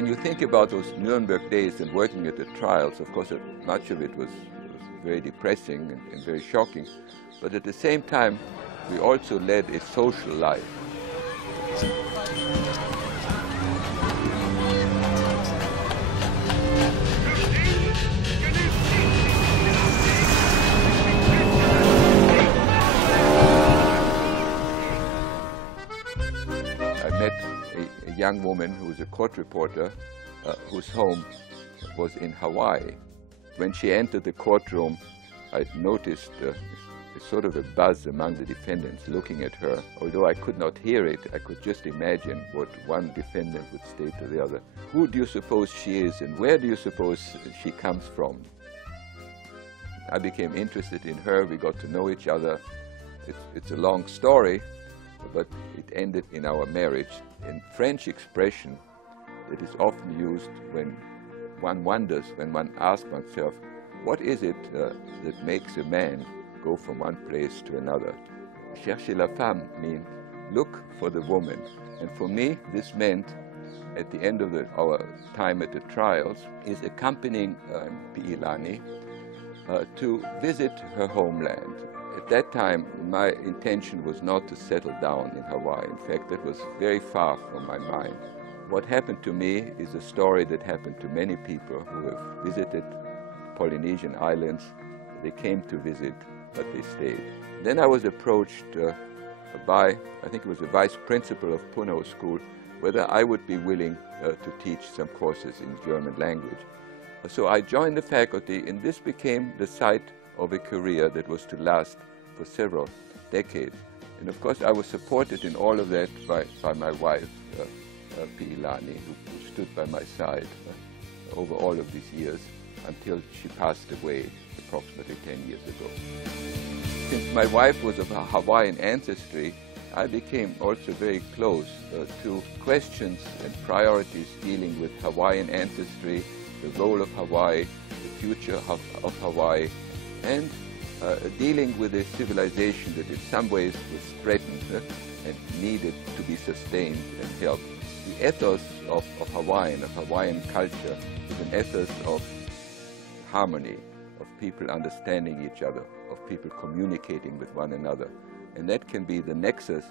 When you think about those Nuremberg days and working at the trials, of course, much of it was very depressing and very shocking. But at the same time, we also led a social life. I met a young woman who was a court reporter whose home was in Hawaii. When she entered the courtroom, I noticed a sort of a buzz among the defendants looking at her. Although I could not hear it, I could just imagine what one defendant would say to the other. Who do you suppose she is, and where do you suppose she comes from? I became interested in her. We got to know each other. It's a long story, but it ended in our marriage. In French expression that is often used when one wonders, when one asks oneself, what is it that makes a man go from one place to another? Chercher la femme means look for the woman. And for me, this meant, at the end of our time at the trials, is accompanying Piilani to visit her homeland. At that time, my intention was not to settle down in Hawaii. In fact, that was very far from my mind. What happened to me is a story that happened to many people who have visited Polynesian islands. They came to visit, but they stayed. Then I was approached by, I think it was the vice principal of Puno School, whether I would be willing to teach some courses in German language. So I joined the faculty, and this became the site of a career that was to last for several decades. And of course, I was supported in all of that by my wife, Piilani, who stood by my side over all of these years until she passed away approximately 10 years ago. Since my wife was of Hawaiian ancestry, I became also very close to questions and priorities dealing with Hawaiian ancestry, the role of Hawaii, the future of Hawaii, and dealing with a civilization that in some ways was threatened and needed to be sustained and helped. The ethos of Hawaiian culture is an ethos of harmony, of people understanding each other, of people communicating with one another. And that can be the nexus